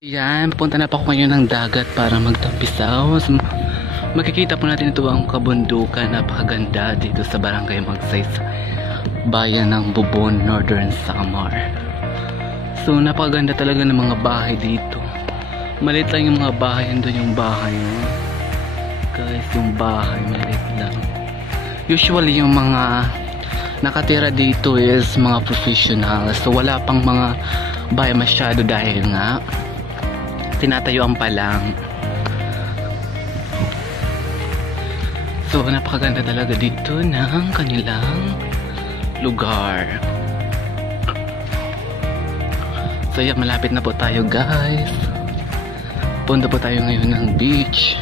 Yan, punta na pa ako ngayon ng dagat para magtampisaw. Makikita po natin ito ang kabundukan, napakaganda dito sa Barangay Magsaysay, bayan ng Bubon, Northern Samar. So napakaganda talaga ng mga bahay dito. Maliit lang yung mga bahay, andun yung bahay mo. Guys, yung bahay maliit lang. Usually yung mga nakatira dito is mga professional. So wala pang mga bahay masyado dahil nga tinatayuan pa lang. So napakaganda talaga dito ng kanilang lugar. So yan, malapit na po tayo guys. Punta po tayo ngayon ng beach.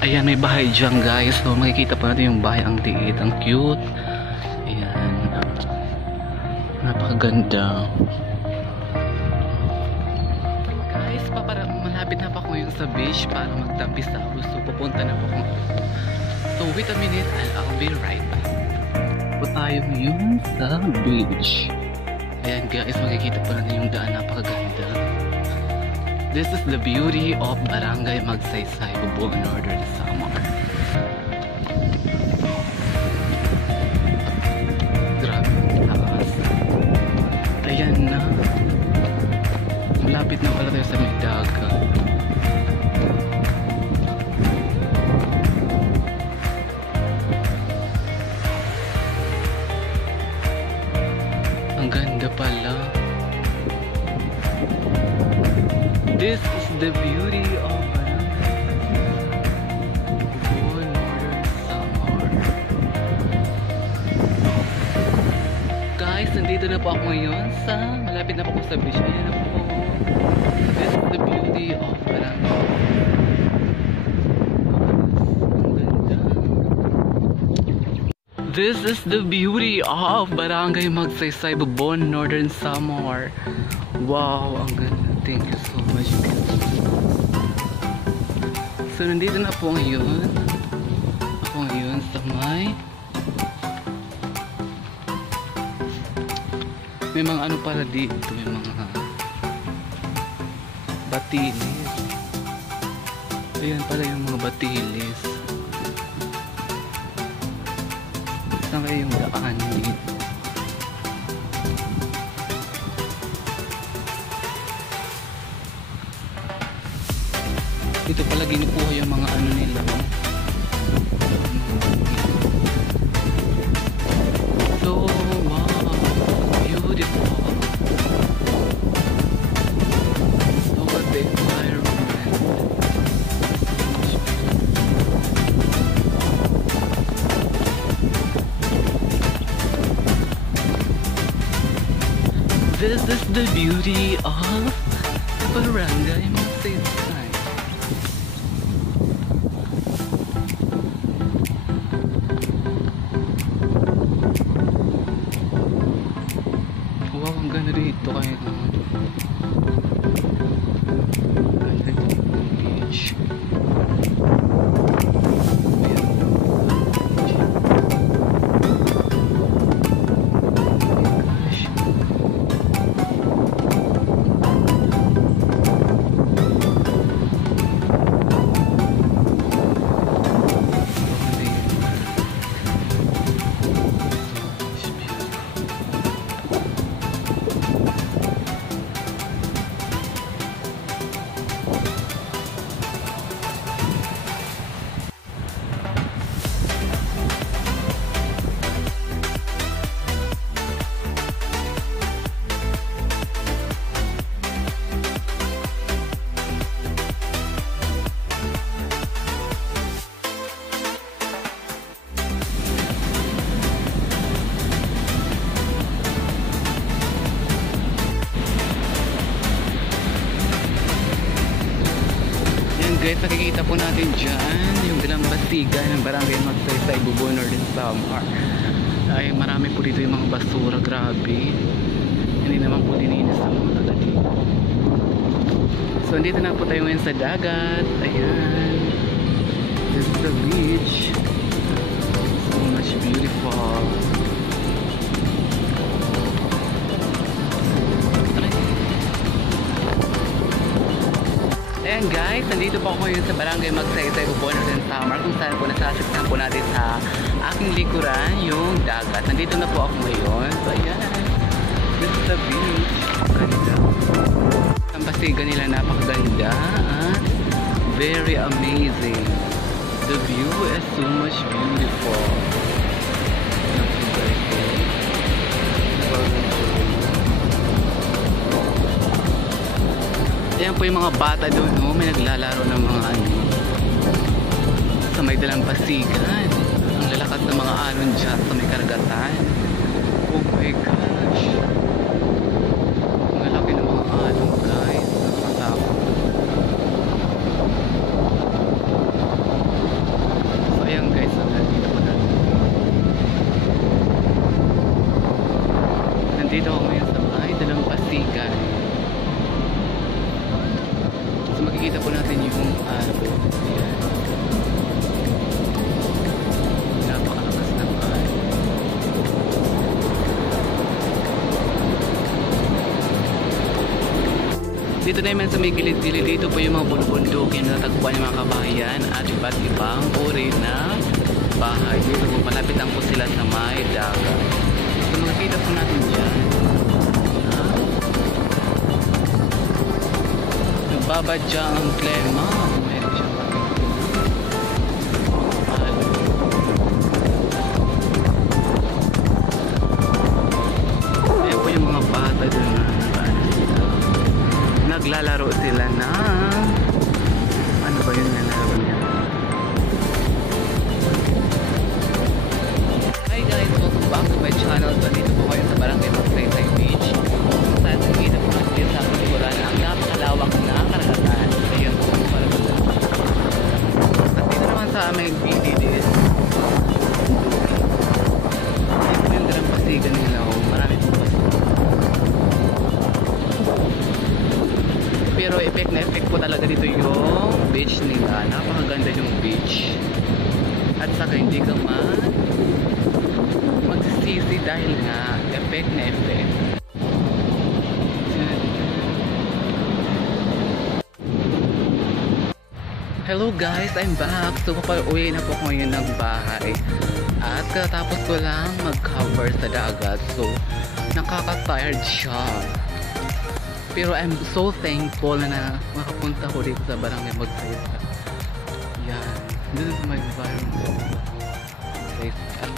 Ayan, may bahay dyan guys. So makikita po natin yung bahay, ang liit, ang cute. Ayan, napakaganda. Malapit na pa ako ngayon sa beach para magtampisaw. So pupunta na po ako. So wait a minute and I'll be right back. Po tayo ngayon sa beach. Ayan guys, makikita po natin yung daan, napakaganda. This is the beauty of Barangay Magsaysay, Bubon, Northern Samar. Grabe ang taas. Ayan na. Malapit na pala tayo sa may dagat. Ang ganda pala. This is the beauty of Bubon, Northern Samar. Guys, nandito na po ako ngayon sa malapit na po ako sa beach. Ayan na po. This is the beauty of Barangay. This is the beauty of Barangay Magsaysay, Bubon, Northern Samar. Wow, ang ganda. Thank you so much. So nandito na po ngayon. Ako ngayon sa may mga ano para dito, may mga batilis. Ayan pala yung mga batilis. Saan kaya yung daan dito? Dito pala ginukuha yung mga ano nila. So, wow, beautiful. Look at the environment. This is the beauty of Barangay Magsaysay. Wow, ang ganda dito kaya ganda dito beach. Guys, nakikita po natin dyan yung Dalampasigan ng Barangay Magsaysay, Bubon, Northern Samar. Ay marami po dito yung mga basura, grabe. Hindi naman po dininis ang mga taga dito. So andito na po tayo ngayon sa dagat. Ayan, this is the beach. So much beautiful. Ayan guys, nandito po ako ngayon sa Barangay Magsaysay, Bubon, Northern Samar, kung saan po nasasaktan po natin sa aking likuran yung dagat. Nandito na po ako ngayon. So ayan, this is the beach. Ganda. Ang pasigan nila napakaganda at very amazing. The view is so much beautiful. Ayan po yung mga bata doon, no? May naglalaro ng mga sa may dalampasigan. Ang lalakas ng mga alon dyan sa may karagatan. Oh my gosh. Ang lalaki ng mga alon, guys. Nakakatakot. So ayan guys, nandito pa natin. Nandito ako ngayon sa may dalampasigan. Makikita po natin yung alon. Ayan. Napakalakas ng alon. Dito naman sa may gilid-gilid, dito po yung mga bulbundukin na natagpuan yung mga kabahayan at iba't ibang uri na bahay. Dito po malapit lang po sila sa may dagat. So makikita po natin dyan. Babadya ang klema. Meron siya ayan po yung mga bata dun na naglalaro sila na ano ba yun nalaro niya? Hi guys, welcome back to my channel. So dito po kayo sa Barangay Magsaysay Beach. Saan nakita po natin sa aking likuran ang napakalawak na karagatan. Ayan po ang paragatan. At dito naman sa aming BDDS dito yung dalampasigan nila. Marami po pa. Pero effect na effect po talaga dito yung beach nila. Napakaganda yung beach. At saka hindi ka magsisisi dahil nga effect na effect. Hello guys, I'm back. So papauwi na po ako ngayon ng bahay. At katapos ko lang mag-cover sa dagat. So nakaka-tired siya. Pero I'm so thankful na makapunta ko dito sa Barangay Magsaysay. Yan. Dito sa may environment. Magsaysay.